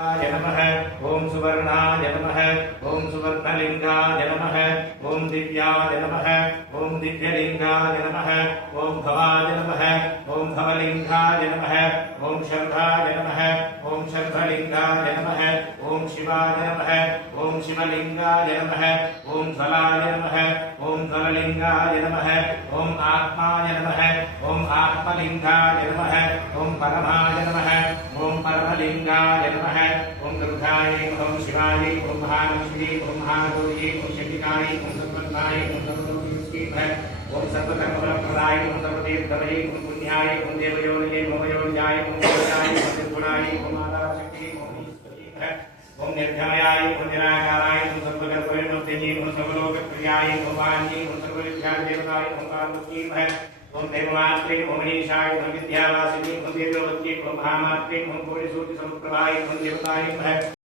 नमः ओम सुवर्णाय नमः ओम सुवर्णलिंगाय नमः ओम दिव्याय नमः ओम दिव्यलिंगाय नमः ओम भवाय नमः ओम भवलिंगाय नमः ओम शर्धाय नमः ओम शर्धलिंगाय नमः ओम शिवाय नमः ओम शिवलिंगाय नमः ओम ज्वलाय नमः ओम ज्वललिंगाय नमः ओम आत्माय नमः ओम आत्मलिंगाय नमः ओम परमाय नमः ओम परमलिंगाय नमः ओम दुर्गाय ओम शिवाय ओम महालक्ष्मी ओम महागौरी ओम शक्तिकाय ओम सर्वत्राय ओम सर्वलोकैः ओम सर्वकर्मफलप्रदाय ओम सर्वतीर्थमये ओम पुण्याय ओम देवयोनिये ओम योनिजाय ओम योगाय ओम निर्गुणाय ओम आधारशक्ति ओम ईश्वरीय ओम निर्भयाय ओम निराकाराय ओम सर्वकर्मफलप्रदाय ओम सर्वलोकप्रियाय ओम वाणी ओम सर्वविद्यादेवताय ओम कामकीमः ओम देवमात्रे ओम ईशाय ओम विद्यावासिनी ओम देववती ओम महामात्रे ओम कोटिसूर्य समुद्रवाय ओम देवताय नमः।